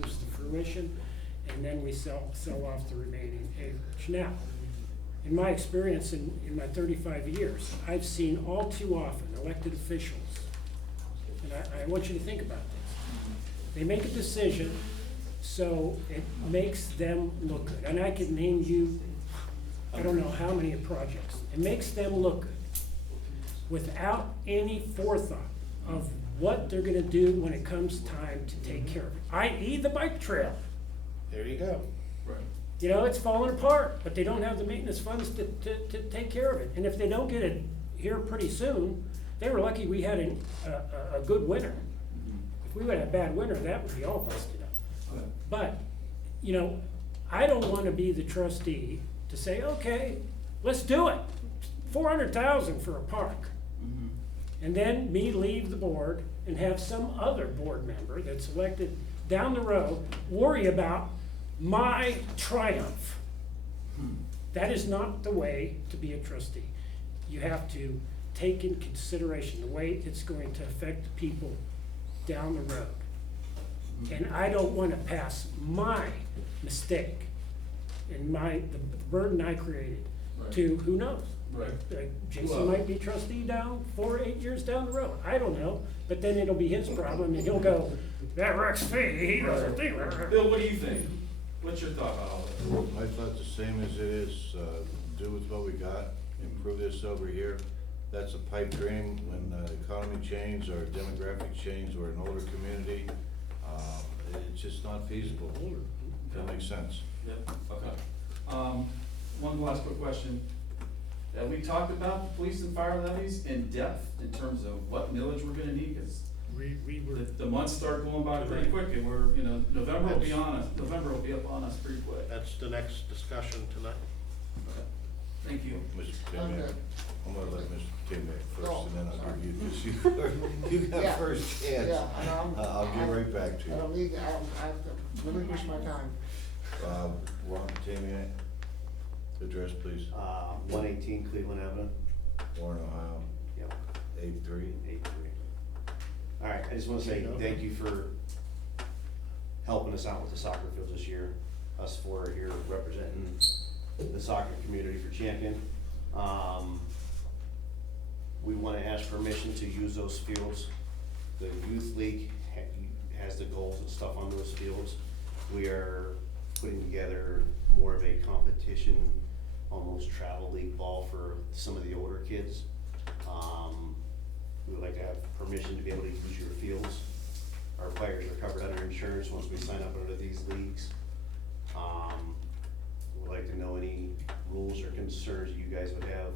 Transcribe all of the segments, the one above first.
comes to fruition, and then we sell off the remaining acreage. Now, in my experience in my 35 years, I've seen all too often elected officials, and I want you to think about this. They make a decision so it makes them look good. And I could name you, I don't know how many projects. It makes them look good without any forethought of what they're gonna do when it comes time to take care of it, i.e. the bike trail. There you go. Right. You know, it's falling apart, but they don't have the maintenance funds to take care of it. And if they don't get it here pretty soon, they were lucky we had a good winter. If we would have a bad winter, that would be all busted up. Okay. But, you know, I don't wanna be the trustee to say, okay, let's do it. 400,000 for a park. And then me leave the board and have some other board member that's elected down the road worry about my triumph. That is not the way to be a trustee. You have to take in consideration the way it's going to affect the people down the road. And I don't wanna pass my mistake and the burden I created Right. to who knows? Right. Like Jason Well- might be trustee down 4 or 8 years down the road, I don't know, but then it'll be his problem and he'll go, that Rex fee, he doesn't think. Bill, what do you think? What's your thought on all of I thought the same as it is, do with what we got, improve this over here. That's a pipe dream. When the economy changed or demographics changed or an older community, it's just not feasible. That makes sense. Yep, okay. One last quick question. Have we talked about the police and fire levies in depth in terms of what millage we're gonna need? Cause We were, the months start going by pretty quick and we're, November will be on us, November will be up on us pretty quick. That's the next discussion tonight. Okay. Thank you. Mr. Timmy, I'm gonna let Mr. Timmy first Oh, and then I'll sorry. give you, because you got Yeah. first chance. Yeah, and I'll get right back to I don't you. need, I have to relinquish my time. Ron Timmy, address please, 118 Cleveland Avenue. Warren, Ohio, Yep, 83. 83. All right, I just wanna say thank you for helping us out with the soccer fields this year. Us four are here representing the soccer community for Champion. We wanna ask permission to use those fields. The youth league has the goals and stuff on those fields. We are putting together more of a competition, almost travel league ball for some of the older kids. We would like to have permission to be able to use your fields. Our players are covered under insurance once we sign up under these leagues. We'd like to know any rules or concerns you guys would have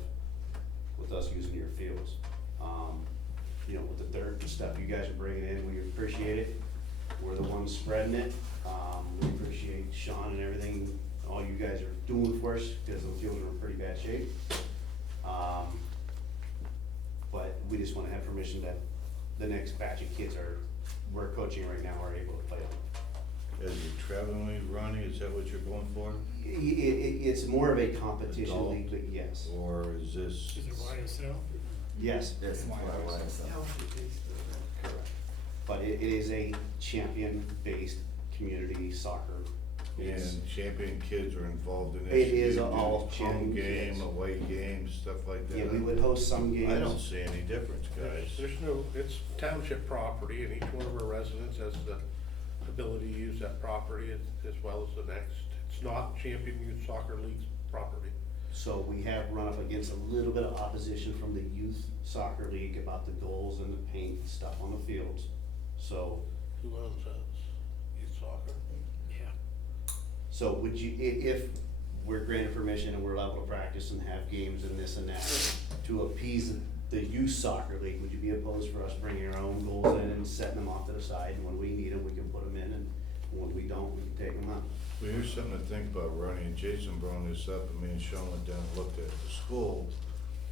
with us using your fields. With the dirt and stuff you guys are bringing in, we appreciate it. We're the ones spreading it. We appreciate Sean and everything, all you guys are doing for us, because those fields are in pretty bad shape. But we just wanna have permission that the next batch of kids we're coaching right now are able to play on. Is it traveling league running, is that what you're going for? It's more of a competition Adult? league, but yes, Or is this? is it YSL? yes. Yes, But it is a champion-based community soccer. It's- And champion kids are involved in this? It is You do all home champion game, kids. away games, stuff like that? Yeah, we would host some games. I don't see any difference, guys. There's no, it's township property, and each one of our residents has the ability to use that property as well as the next. It's not Champion Youth Soccer League's property. So we have run up against a little bit of opposition from the youth soccer league about the goals and the paint and stuff on the fields. So, Who owns that? Youth Soccer? Yeah. so would you, if we're granted permission and we're allowed to practice and have games and this and that, to appease the youth soccer league, would you be opposed for us bringing our own goals in and setting them off to the side, and when we need them, we can put them in, and when we don't, we can take them out? Well, here's something to think about, Ronnie, and Jason brought this up, and me and Sean went down and looked at it. The school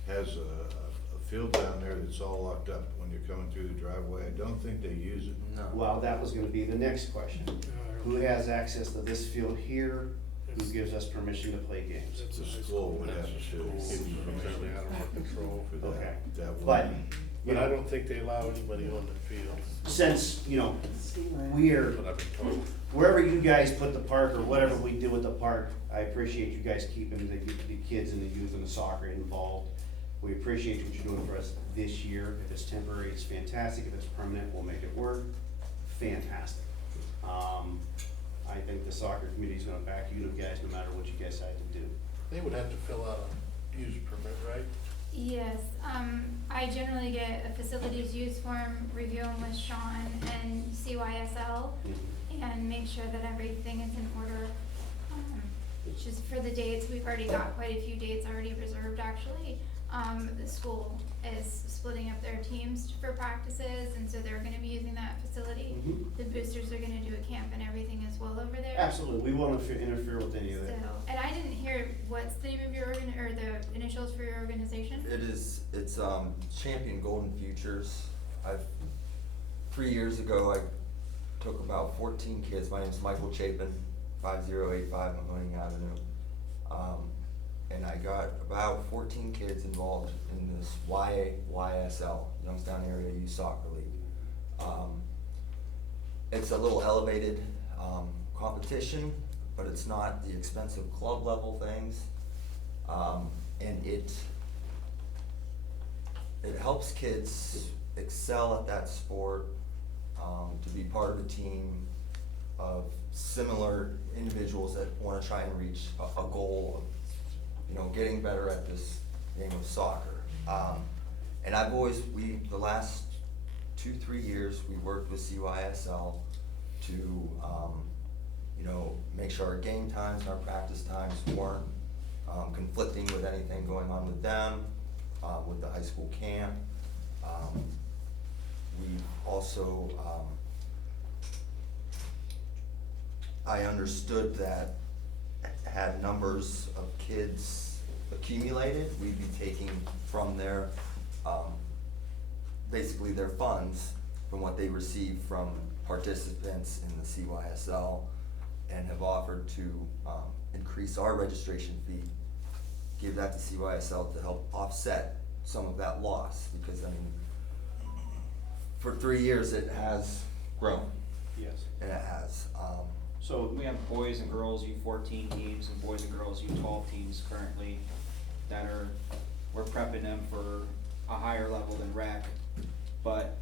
has a field down there that's all locked up when you're coming through the driveway. I don't think they use it. Well, that was gonna be the next question. Who has access to this field here? Who gives us permission to play games? That's The a high school would have That's to the give you school. permission Apparently out of our control. for Okay. that. That But would, But I don't think they allow anybody on the field, since, you know, we are, but I've been told. wherever you guys put the park or whatever we do with the park, I appreciate you guys keeping the kids and the youth and the soccer involved. We appreciate what you're doing for us this year. If it's temporary, it's fantastic. If it's permanent, we'll make it work. Fantastic. I think the soccer committee's gonna back you guys no matter what you guys decide to do. They would have to fill out a use permit, right? Yes, I generally get a facilities use form, review them with Sean and CYSL, and make sure that everything is in order. Just for the dates, we've already got quite a few dates already reserved, actually. The school is splitting up their teams for practices, and so they're gonna be using that facility. Mhm. The boosters are gonna do a camp and everything as well over there. Absolutely, we won't interfere with any of So, that. and I didn't hear, what's the name of your or the initials for your organization? It's Champion Golden Futures. 3 years ago, I took about 14 kids. My name's Michael Chapin, 5085 Mahoning Avenue. And I got about 14 kids involved in this YSL, Youngstown Area Youth Soccer League. It's a little elevated competition, but it's not the expensive club level things. And it helps kids excel at that sport, to be part of a team of similar individuals that wanna try and reach a goal of, getting better at this game of soccer. And the last 2-3 years, we worked with CYSL to, make sure our game times and our practice times weren't conflicting with anything going on with them, with the high school camp. We also, I understood that had numbers of kids accumulated, we'd be taking from their, basically their funds from what they receive from participants in the CYSL, and have offered to increase our registration fee, give that to CYSL to help offset some of that loss, because for 3 years it has grown, Yes. and it has. So we have boys and girls U14 teams and boys and girls U12 teams currently that we're prepping them for a higher level than rec. But,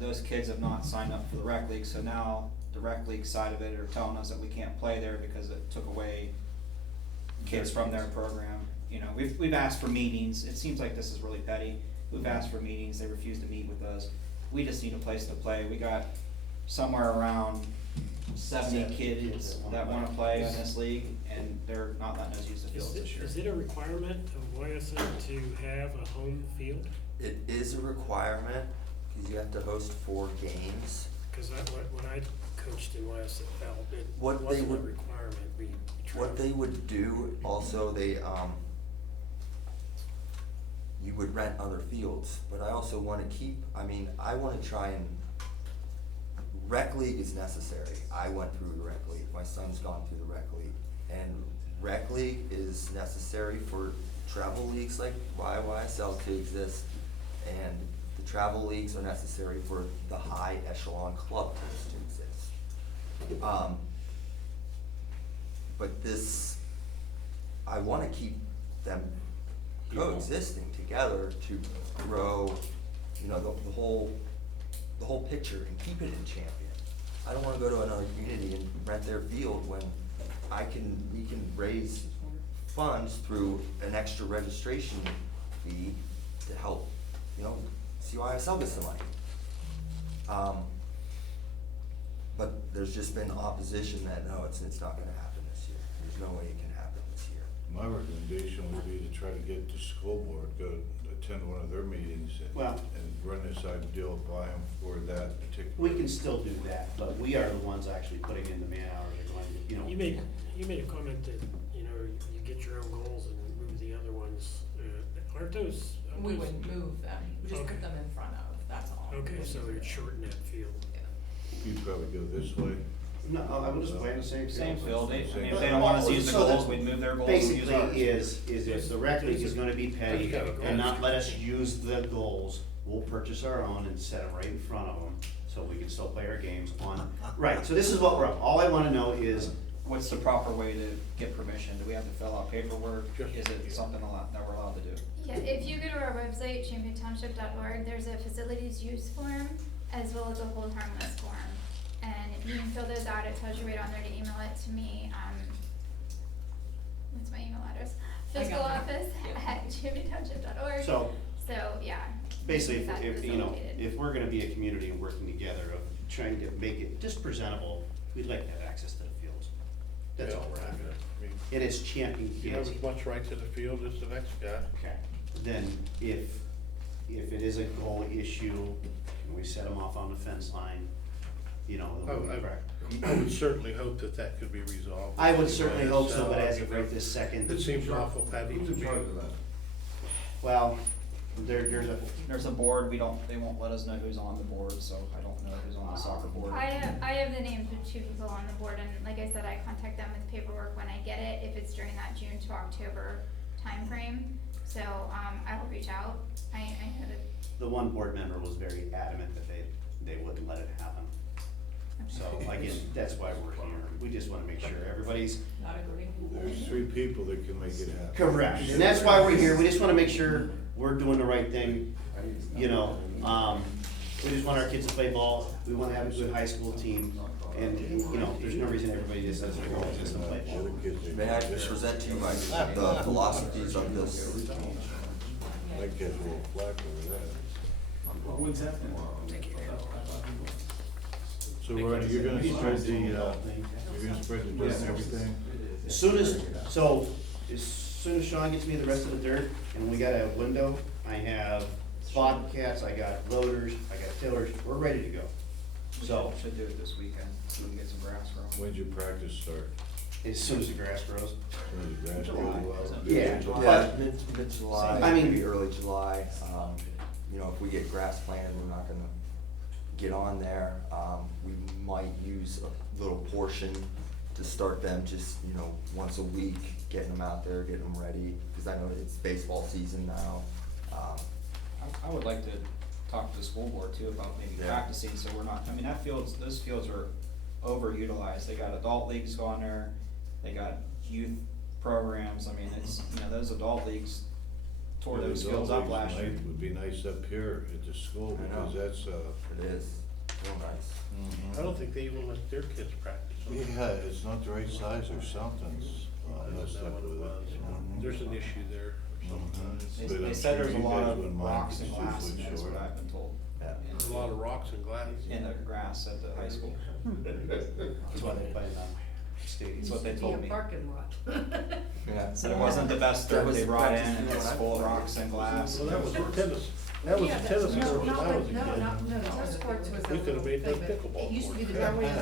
those kids have not signed up for the rec league, so now the rec league side of it are telling us that we can't play there because it took away kids from their program. We've asked for meetings. It seems like this is really petty. We've asked for meetings. They refuse to meet with us. We just need a place to play. We got somewhere around 70 kids that wanna play in this league, and they're not letting us use the fields this year. Is it a requirement of YSL to have a home field? It is a requirement, because you have to host 4 games. Cause when I coached in YSL, it What they wasn't a would- requirement, we tried. What they would do, also, you would rent other fields, but I also wanna I wanna try and, rec league is necessary. I went through the rec league, my son's gone through the rec league, and rec league is necessary for travel leagues like YSL to exist, and the travel leagues are necessary for the high echelon club teams to exist. But I wanna keep them coexisting together to grow, the whole picture, and keep it in Champion. I don't wanna go to another community and rent their field when we can raise funds through an extra registration fee to help, CYSL get some money. But there's just been opposition that, no, it's not gonna happen this year. There's no way it can happen this year. My recommendation would be to try to get the school board, go attend one of their meetings Well- and run this ideal by them for that particular. We can still do that, but we are the ones actually putting in the man hours, or going, You made a comment that, you get your own goals and move the other ones, aren't those? We wouldn't move them, we just Okay. put them in front of, that's all. Okay, so you'd shorten that field. Yeah. You'd probably go this way, No, I would just play in the same field. Same field, I mean, Same if they don't want us to use the So the- goals, we'd move their goals and use Basically ours. is if the rec league is gonna be petty That's gotta go. and not let us use the goals, we'll purchase our own and set them right in front of them, so we can still play our games on. Right, so this is what we're up, all I wanna know is, What's the proper way to get permission? Do we have to fill out paperwork? Just- Is it something that we're allowed to do? Yeah, if you go to our website, championtownship.org, there's a facilities use form as well as a hold harmless form. And you can fill those out, it tells you right on there to email it to me, what's my email address? I got Fiscal mine. office at championtownship.org. so, So, yeah. basically, That if, you know, facilitated. if we're gonna be a community and working together of trying to make it just presentable, we'd like to have access to the fields. That's all we're Yeah, after. I mean, It is champion you have kids. as much right to the field as the next guy. Okay, then if it is a goal issue, can we set them off on the fence line? You know, the way we practice. I would certainly hope that that could be resolved. I would certainly hope so, but as of right this second, It seems awful petty to me. well, there's a, There's a board, they won't let us know who's on the board, so I don't know who's on the soccer board. I have the names of 2 people on the board, and like I said, I contact them with paperwork when I get it, if it's during that June to October timeframe. So, I will reach out. I know that. the one board member was very adamant that they wouldn't let it happen. So again, that's why we're here. We just wanna make sure everybody's Not agree. There's 3 people that can make it happen. correct, and that's why we're here. We just wanna make sure we're doing the right thing, you know. We just want our kids to play ball. We wanna have a good high school team. And, you know, there's no reason everybody just doesn't go and just play The ball. other kids, they- May I present to you my, the philosophies of this? That kid's a little flack over that. When's that then? So Ronnie, you're gonna spread the dirt and everything? As soon as Sean gets me the rest of the dirt, and we got a window, I have bobcats, I got loaders, I got tillers, we're ready to go. So, Should do it this weekend, so we can get some grass growing. When'd your practice start? as soon as the grass grows. When the grass grows well? Yeah. Yeah, mid-July, I mean- maybe early July. You know, if we get grass planted, we're not gonna get on there. We might use a little portion to start them just, you know, once a week, getting them out there, getting them ready, because I know it's baseball season now. I would like to talk to the school board too about maybe Yeah. practicing, so we're not, I mean, those fields are overutilized. They got adult leagues going there, they got youth programs, I mean, it's, you know, those adult leagues tore Well, those the fields adult up leagues last year. Would be nice up here at the school, I know. because that's, It is, real nice. I don't think they even let their kids practice. yeah, it's not the right size or something's I don't messed know up what it with was. it. There's an issue there sometimes. They, But they I'm said sure there's a you lot guys of wouldn't mind rocks if and it's 2 glass, foot and that's what short. I've been told. Yeah. There's a lot of rocks and glass. In the grass at the high school, That's why they play in the stadium. that's what they told me. Parking lot. Yeah. Said it wasn't the best There dirt was they brought in, practice and when it's I full of played. rocks and glass. Well, that was a tennis, that was a tennis court when I was a No, kid. tennis courts was a We could have made little those thing, but pickleball it used to be the courts. driveway of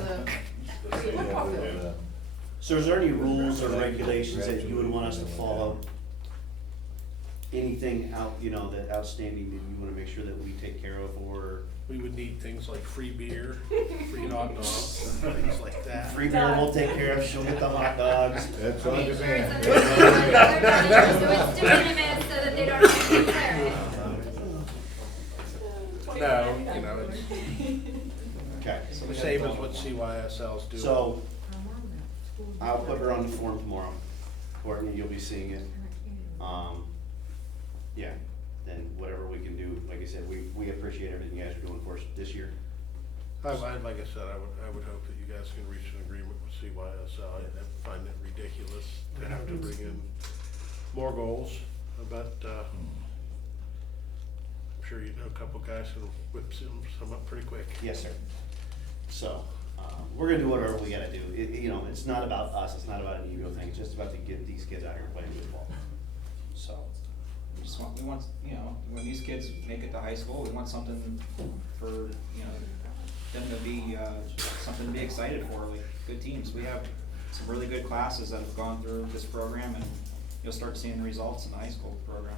the football Yeah, field. but, So is there any rules or regulations that you would want us to follow? Anything out, you know, that outstanding that you wanna make sure that we take care of, or We would need things like free beer, free hot dogs, things like that. free beer we'll take care of, she'll get the hot dogs. That's on Make sure it's demand. under their manager, so it's de minimis, so that they don't have to declare it. No, you know, it's Okay, the same as what CYSL's do. so I'll put her on the form tomorrow. Courtney, you'll be seeing it. Yeah, then whatever we can do, like I said, we appreciate everything you guys are doing for us this year. Like I said, I would hope that you guys can reach an agreement with CYSL. I find it ridiculous to have to bring in more goals, but, I'm sure you know a couple guys who whip some up pretty quick. Yes, sir. So, we're gonna do whatever we gotta do. You know, it's not about us, it's not about an ego thing, it's just about to get these kids out here playing good ball. So, We want, you know, when these kids make it to high school, we want something for, you know, them to be, something to be excited for, like good teams. We have some really good classes that have gone through this program, and you'll start seeing the results in the high school program.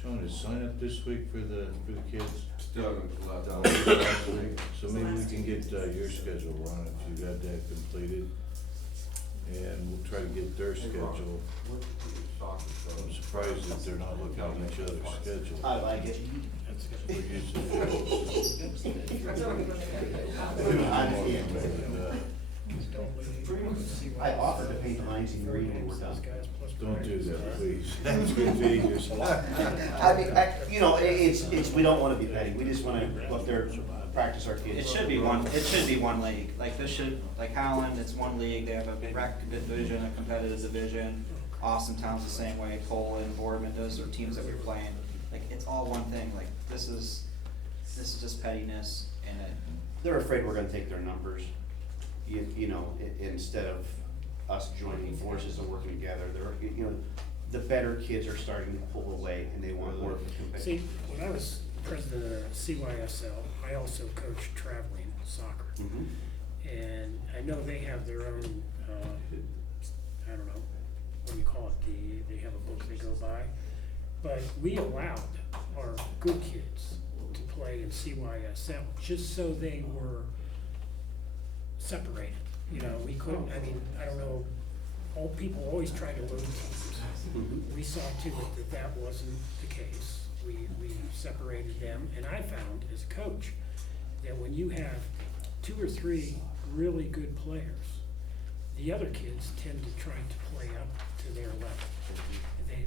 Sean, is sign up this week for the kids? Still left. Last week? So maybe we can get, your schedule, Ron, if you got that completed. And we'll try to get their schedule. I'm surprised that they're not looking at each other's schedule. I like it. We're used to officials. I offered to paint the lines in green when we're done. Don't do that, please. That's contagious. I mean, you know, it's, we don't wanna be petty, we just wanna go up there, practice our kids. It should be one league, like this should, like Holland, it's one league, they have a rec division, a competitive division. Austin Town's the same way, Poland, Boardman, those are teams that we're playing, like, it's all one thing, like, this is just pettiness, and They're afraid we're gonna take their numbers, you know, instead of us joining forces and working together, they're, you know, the better kids are starting to pull away and they want more of a See, competition. when I was president of CYSL, I also coached traveling soccer. Mhm. And I know they have their own, I don't know, what do you call it, they have a book they go by. But we allowed our good kids to play in CYSL, just so they were separated. You know, we couldn't, I mean, I don't know, all people always try to load teams. We saw to it that wasn't the case. We separated them, and I found as a coach that when you have 2 or 3 really good players, the other kids tend to try to play up to their level.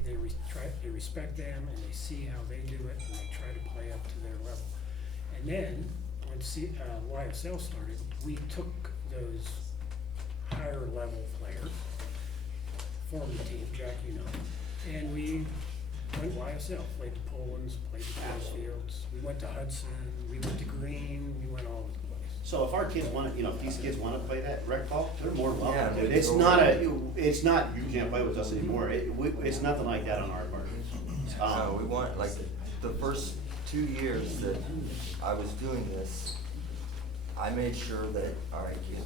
They respect them and they see how they do it and they try to play up to their level. And then when YSL started, we took those higher level players, formed the team, Jack, you know, and we went YSL, played the Polands, played the Crossfields, we went to Hudson, we went to Green, we went all over the place. So if our kids wanna, you know, if these kids wanna play that rec ball, they're more than Yeah, welcome to. we It's totally- not it's not, you can't play with us anymore, it's nothing like that on our part. So we want, like, the first 2 years that I was doing this, I made sure that, all right, kids,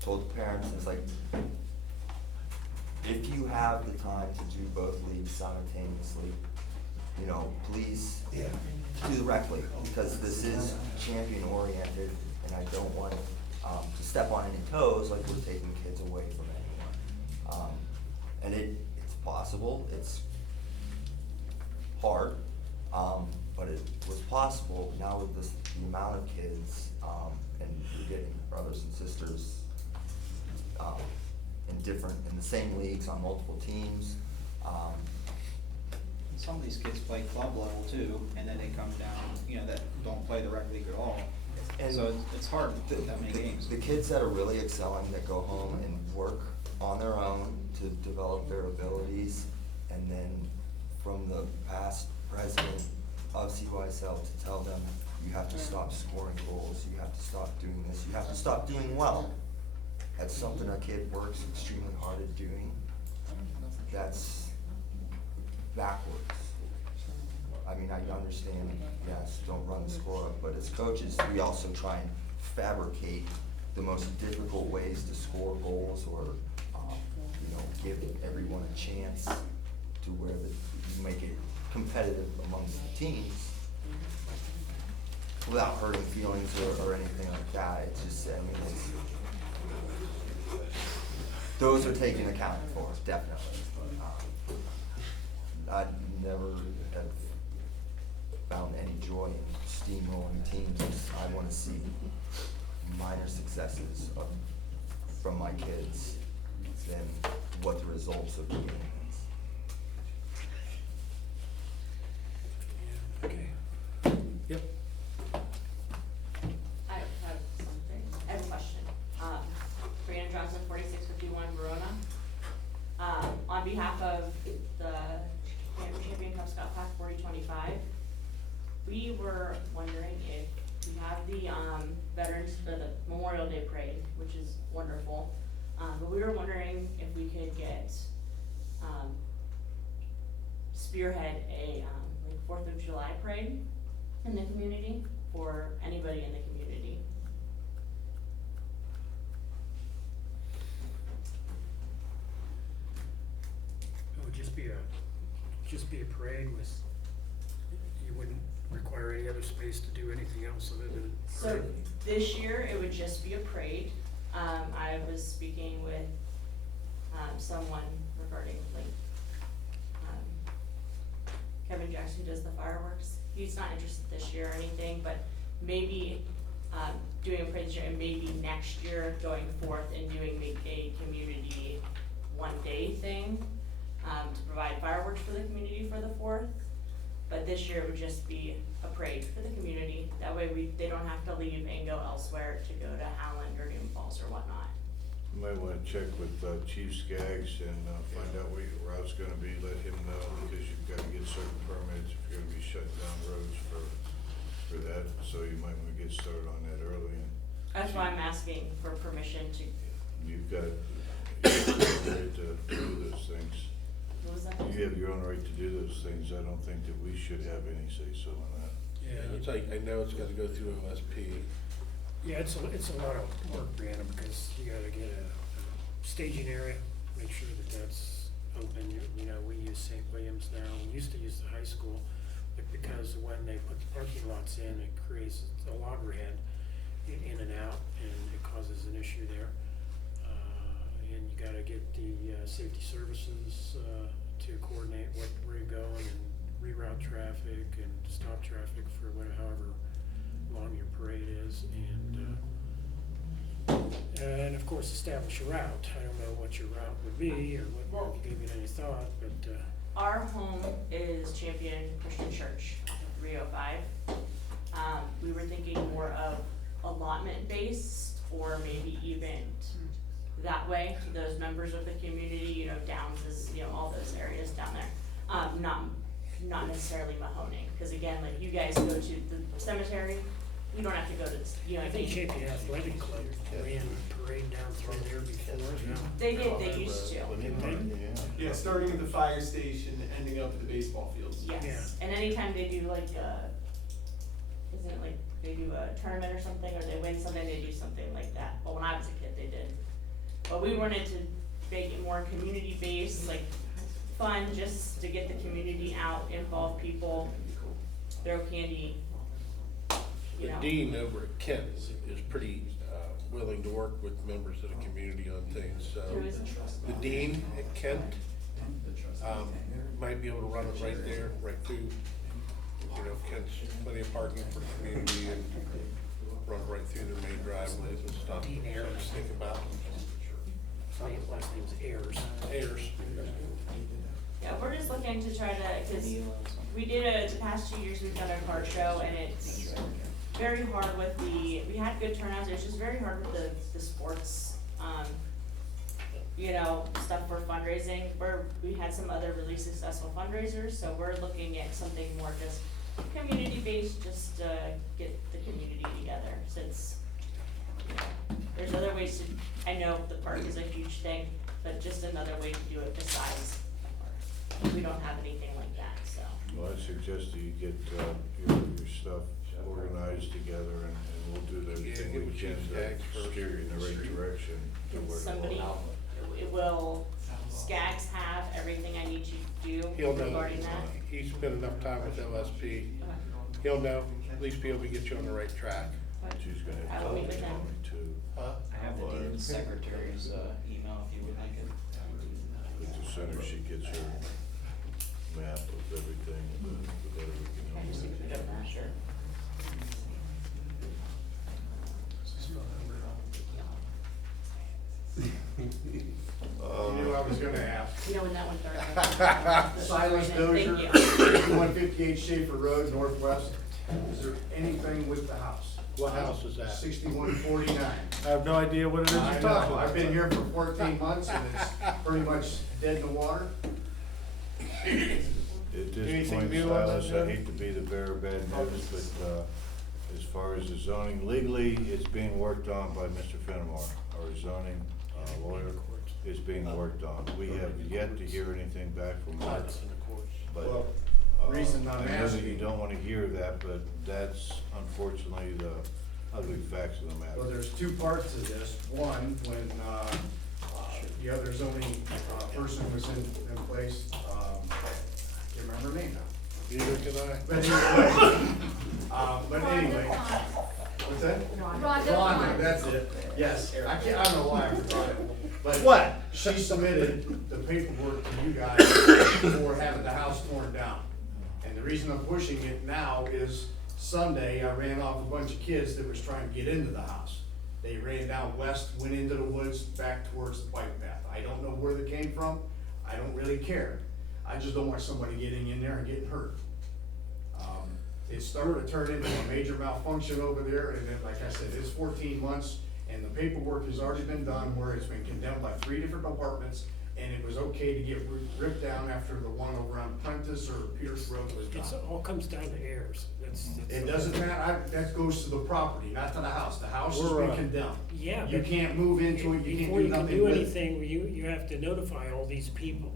told the parents, it's like, if you have the time to do both leagues simultaneously, you know, please do the rec league, because this is champion oriented, and I don't want to step on any toes, like we're taking kids away from anyone. And it's possible, it's hard, but it was possible. Now with the amount of kids, and we're getting brothers and sisters in the same leagues on multiple teams. some of these kids play club level too, and then they come down, you know, that don't play the rec league at all. And So it's hard to play that many games. The kids that are really excelling, that go home and work on their own to develop their abilities, and then from the past president of CYSL to tell them, you have to stop scoring goals, you have to stop doing this, you have to stop doing well. That's something a kid works extremely hard at doing. That's backwards. I mean, I understand, yes, don't run the score up, but as coaches, we also try and fabricate the most difficult ways to score goals, or, you know, give everyone a chance to where you make it competitive amongst the teams without hurting feelings or anything like that. It's just, I mean, those are taken account for, definitely. I never have found any joy in steamrolling teams. I want to see minor successes from my kids than what the results of the game is. Okay. Yep. I have something, I have a question. Brianna Johnson, 4651 Verona. On behalf of the Champion Cup Scout Pack 4025, we were wondering if we have the Veterans, the Memorial Day Parade, which is wonderful. But we were wondering if we could get, spearhead a, like 4th of July parade in the community for anybody in the community. It would just be a parade with other space to do anything else other than. So this year, it would just be a parade. I was speaking with, someone regarding like, Kevin Jackson, who does the fireworks. He's not interested this year or anything, but maybe, doing a parade this year and maybe next year going forth and doing a community one-day thing, to provide fireworks for the community for the 4th. But this year it would just be a parade for the community. That way they don't have to leave and go elsewhere to go to Howland or Newton Falls or whatnot. You might wanna check with Chief Skaggs and find out where your route's gonna be, let him know, because you've gotta get certain permits if you're gonna be shutting down roads for that, so you might wanna get started on that early. And That's why I'm asking for permission to, you've got your own right to do those things. what was that? You have your own right to do those things. I don't think that we should have any say-so in that. Yeah, it's like, I know it's gotta go through OSP. Yeah, it's a lot of work, Brianna, because you gotta get a staging area, make sure that that's open. You know, we use St. Williams now, we used to use the high school, but because when they put the parking lots in, it creates a loggerhead in and out, and it causes an issue there. And you gotta get the safety services to coordinate where you're going and reroute traffic and stop traffic for however long your parade is, and of course establish a route. I don't know what your route would be or what, if you gave it any thought, but Our home is Champion Christian Church, 305. We were thinking more of allotment based or maybe even that way to those members of the community, you know, Downs is, you know, all those areas down there. Not necessarily Mahoning, because again, like you guys go to the cemetery, you don't have to go to, you know. I think Champion Athletic Club ran a parade down through there before. They did, they used to. Yeah, starting at the fire station and ending up at the baseball fields. Yes, and anytime they do like isn't it like they do a tournament or something, or they win something, they do something like that. Well, when I was a kid, they did. But we wanted to make it more community based, like fun, just to get the community out, involve people, throw candy, you The know. dean over at Kent is pretty willing to work with members of the community on things, so. Who is it? The dean at Kent might be able to run it right there, right through, you know, Kent's plenty of parking for the community and run right through their main driveways and stuff. Dean Ayers. Think about Last name's Ayers. Ayers. Yeah, we're just looking to try to, cause we did the past 2 years, we've done a car show, and it's very hard with we had good turnouts, it's just very hard with the sports, you know, stuff for fundraising. We had some other really successful fundraisers, so we're looking at something more just community-based, just to get the community together, since, you know, there's other ways to, I know the park is a huge thing, but just another way to do it besides the park. We don't have anything like that, so. Well, I suggest that you get your stuff organized together and we'll do everything get we with can Chief to Skaggs first. steer you in the right direction to Can where to somebody, go. it will, Skaggs have everything I need you to He'll do know, regarding that? he's spent enough time with LSP, Okay. he'll know, at least be able to get you on the right track. She's gonna I have will to meet with tell them. me too. I have the dean's secretary's email if you would like it. But the sooner she gets her map of everything, the better we can I help just her. need to go to that, sure. You knew I was gonna ask. You know when that one started? Silas Dozier, Thank you. 158 Schaefer Road, Northwest. Is there anything with the house? What house is that? 6149. I have no idea what it is you're I talking know, about. I've been here for 14 months and it's pretty much dead in the water. At this Anything point, new on that, Silas, I Jeff? hate to be the bearer of bad news, but, as far as the zoning, legally, it's being worked on by Mr. Fenimore, our zoning, lawyer, is being worked on. We have yet to hear anything back from Mark, but, Well, reason I'm I know that you asking- don't wanna hear that, but that's unfortunately the ugly facts of the matter. Well, there's two parts to this. One, when, the other zoning, person was in place, I can't remember her name now. Neither can I. But anyway, But anyway, what's that? Rhonda Rhonda, Vaughn. that's it, yes, I don't know why I forgot it. But What? she submitted the paperwork to you guys for having the house torn down. And the reason I'm pushing it now is Sunday, I ran off a bunch of kids that was trying to get into the house. They ran down west, went into the woods, back towards the bike path. I don't know where they came from, I don't really care. I just don't want somebody getting in there and getting hurt. It's starting to turn into a major malfunction over there, and then, like I said, it's 14 months, and the paperwork has already been done where it's been condemned by 3 different departments, and it was okay to get ripped down after the one over on Prentice or Pierce Road was It's done. all comes down to heirs. It doesn't matter, that goes to the property, not to the house. The house has We're, been condemned. Yeah, You but can't move into it, you can't before do you can nothing do with it. anything, you have to notify all these people.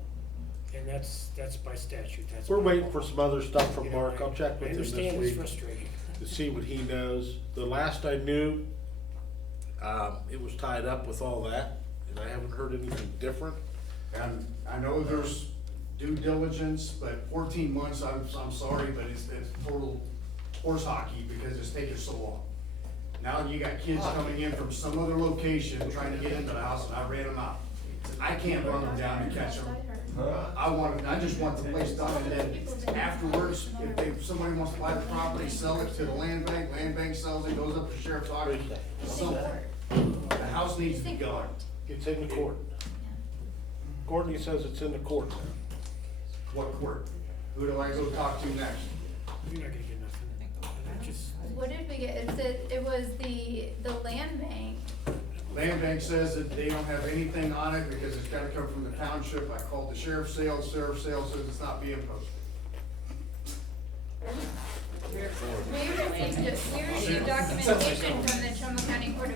And that's by statute, that's. We're by waiting law. for some other stuff from You know, Mark. I'll check with I him this understand it's week frustrating. to see what he knows. The last I knew, it was tied up with all that, and I haven't heard anything different. And I know there's due diligence, but 14 months, I'm sorry, but it's total horse hockey because it's taking so long. Now you got kids coming in from some other location trying to get into the house, and I ran them out. I can't run them down and catch them. I just want the place done, and then afterwards, if somebody wants to buy the property, sell it to the land bank sells it, goes up to sheriff's office. Simple. The house needs to be gone. It's in the court. Courtney says it's in the court now. What court? Who do I go talk to next? You're not gonna get nothing. Just, What did we get? It said, it was the land bank. Land bank says that they don't have anything on it because it's gotta come from the township. I called the sheriff's sale says it's not being posted. We received documentation from the Trumbull County Court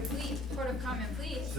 of Common Pleas.